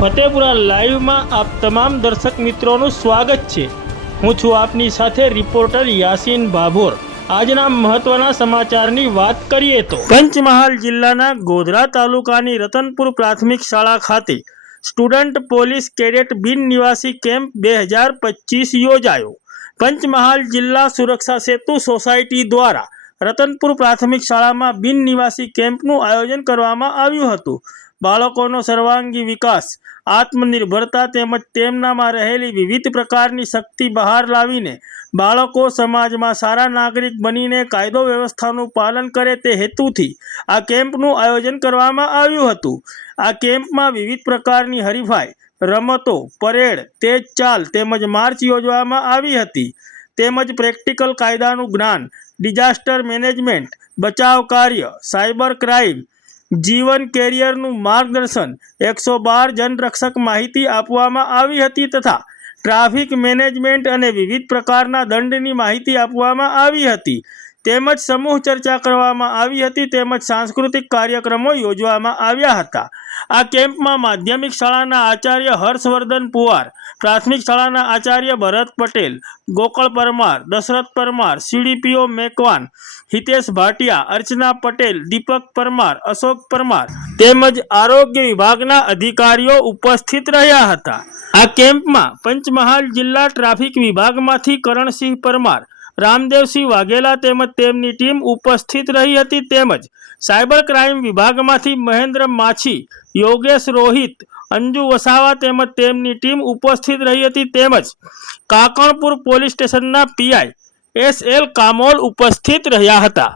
ફતેપુરા લાઈવમાં આપ તમામ દર્શક મિત્રોનું સ્વાગત છે. હું છું આપની સાથે રિપોર્ટર યાસીન ભાભોર આજના મહત્વના સમાચારની વાત કરીએ તો પંચમહાલ જિલ્લાના ગોધરા તાલુકાની રતનપુર પ્રાથમિક શાળા ખાતે સ્ટુડન્ટ પોલીસ કેડેટ બિન નિવાસી કેમ્પ બે હજાર પચીસ યોજાયો. પંચમહાલ જિલ્લા સુરક્ષા સેતુ સોસાયટી દ્વારા રતનપુર પ્રાથમિક શાળામાં બિન નિવાસી કેમ્પનું આયોજન કરવામાં આવ્યું હતું. બાળકોનો સર્વાંગી વિકાસ, આત્મનિર્ભરતા તેમજ તેમનામાં રહેલી વિવિધ પ્રકારની શક્તિ બહાર લાવીને બાળકો સમાજમાં સારા નાગરિક બનીને કાયદો વ્યવસ્થાનું પાલન કરે તે હેતુથી આ કેમ્પનું આયોજન કરવામાં આવ્યું હતું. આ કેમ્પમાં વિવિધ પ્રકારની હરીફાઈ, રમતો, પરેડ, તેજ ચાલ તેમજ માર્ચ યોજવામાં આવી હતી. તેમજ પ્રેક્ટિકલ કાયદાનું જ્ઞાન, ડિઝાસ્ટર મેનેજમેન્ટ, બચાવ કાર્ય, સાયબર ક્રાઇમ જીવન કેરિયરનું માર્ગદર્શન, એકસો બાર જનરક્ષક માહિતી આપવામાં આવી હતી તથા ટ્રાફિક મેનેજમેન્ટ અને વિવિધ પ્રકારના દંડની માહિતી આપવામાં આવી હતી. તેમજ સમૂહ ચર્ચા કરવામાં આવી હતી, તેમજ સાંસ્કૃતિક કાર્યક્રમો યોજવામાં આવ્યા હતા. આ કેમ્પમાં માધ્યમિક શાળાના આચાર્ય હર્ષવર્ધન પુવાર, પ્રાથમિક શાળાના આચાર્ય ભરત પટેલ, ગોકળ પરમાર, દશરથ પરમાર, સીડીપીઓ મેકવાન, હિતેશ ભાટિયા, અર્ચના પટેલ, દીપક પરમાર, અશોક પરમાર તેમજ આરોગ્ય વિભાગના અધિકારીઓ ઉપસ્થિત રહ્યા હતા. આ કેમ્પમાં પંચમહાલ જિલ્લા ટ્રાફિક વિભાગમાંથી કરણસિંહ પરમાર રામદેવસિંહ વાઘેલા તેમજ તેમની ટીમ ઉપસ્થિત રહી હતી તેમજ સાયબર ક્રાઇમ વિભાગમાંથી મહેન્દ્ર માછી, યોગેશ રોહિત, અંજુ વસાવા તેમજ તેમની ટીમ ઉપસ્થિત રહી હતી તેમજ કાકણપુર પોલીસ સ્ટેશનના પીઆઈ એસ એલ કામોલ ઉપસ્થિત રહ્યા હતા.